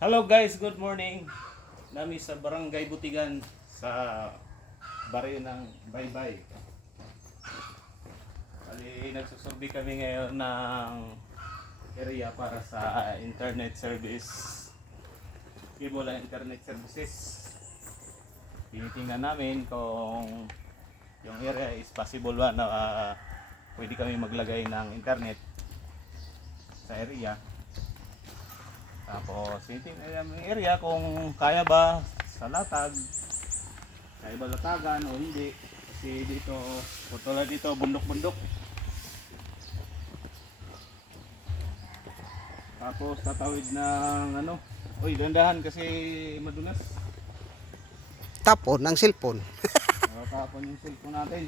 Hello guys, good morning. Nami sa Barangay Butigan sa baryo ng Baybay. Bali, nagsusurvey kami ngayon ng area para sa internet service. Cable and internet services. Tinitingnan namin kung yung area is possible ba na pwede kami maglagay ng internet sa area. Tapos tinitingnan namin yung area kung kaya ba sa latag, kaya ba latagan o hindi. Kasi dito, tulad dito, bundok-bundok. Tapos tatawid ng ano, uy, dandahan kasi madulas. Tapon ng cellphone. Nakatapon yung cellphone natin.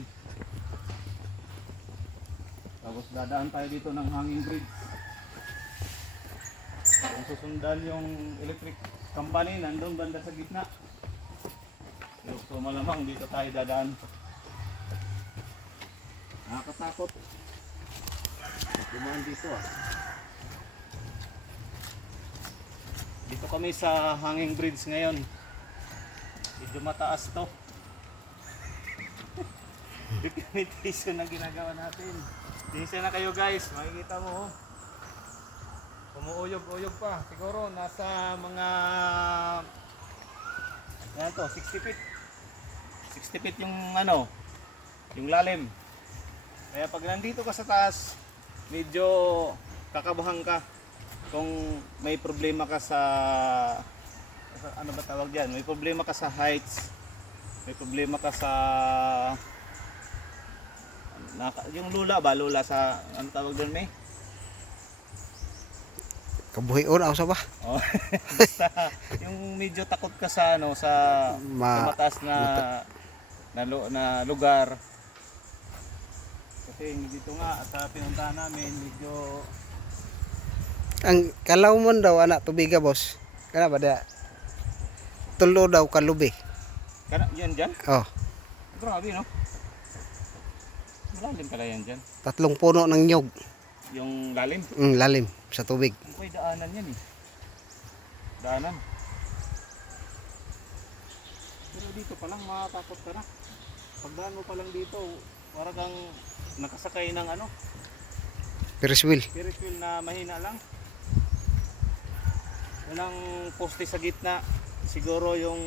Tapos dadaan tayo dito ng hanging bridge. Kung susundan yung electric company, nandun banda sa gitna. So malamang dito tayo dadaan. Nakakatakot. Dumaan dito ah. Dito kami sa hanging bridge ngayon. Medyo mataas to. Documentation na ginagawa natin. Dinisa na kayo guys, makikita mo. Umuuyog-uyog pa. Siguro nasa mga yan to, 60 feet. 60 feet yung ano, yung lalim. Kaya pag nandito ka sa taas, medyo kakabahan ka kung may problema ka sa ano ba tawag diyan? May problema ka sa heights. May problema ka sa yung lula ba? Lula sa ano tawag doon, may? Kabuhion ako sa ba? Oh. Basta yung medyo takot ka sa ano sa mataas na lugar. Kasi dito nga sa pinuntahan namin medyo Ang kalawmon daw anak tubiga boss. Kana ba da? Tulo daw kalubi. kana yan diyan. Oh, Grabe no. Malalim pala yan diyan. 3 puno ng nyog. Yung lalim. Lalim sa tubig. May daanan yan eh. Daanan. Pero dito pa lang matatakot ka na. Pagdaan mo pa lang dito, parang kang nakasakay ng ano, Ferris wheel. Ferris wheel na mahina lang. Walang poste sa gitna. Siguro yung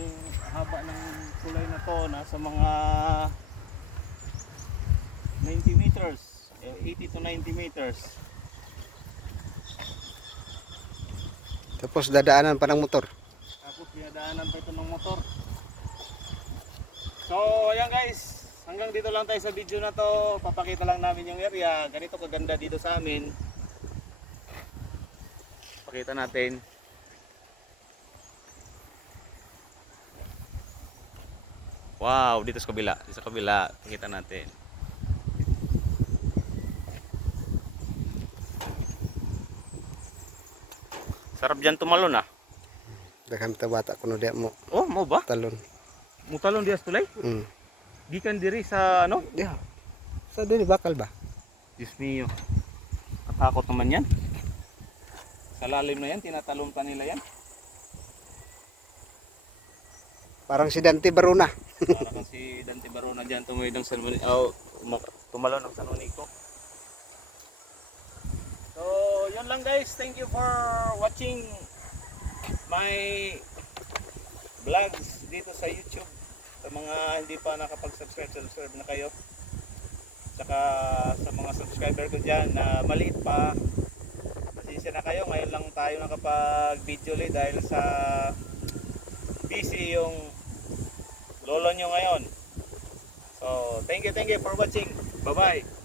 haba ng kulay na to nasa mga 90 meters, 80 to 90 meters. Tapos dadaanan pa ng motor. Tapos pinadaanan pa ito ng motor. So ayan guys, hanggang dito lang tayo sa video na to. Papakita lang namin yung area. Ganito kaganda dito sa amin. Pakita natin. Wow, dito sa kabila. Dito sa kabila, pakita natin. Sarap dyan tumalon ah. Daghang ta bata kuno dia mo Oh, mo ba? talon. Mutalon dias tulay? Gikan diri sa ano? Dia. Sa dili bakal ba? Diyos mio. Katakot naman yan. Sa lalim na yan, tinatalon pa nila yan. Parang si Dante Barona. Para kasi Dante Barona dyan tumayo ng San Juanico. Oh, tumalon ng San Juanico. So, yun lang guys. Thank you for watching my vlogs dito sa YouTube. Sa mga hindi pa nakapag-subscribe, subscribe na kayo. Tsaka sa mga subscriber ko dyan na maliit pa, pasensya na kayo. Ngayon lang tayo nakapag-video ulit dahil sa busy yung lolo nyo ngayon. So, thank you for watching. Bye-bye.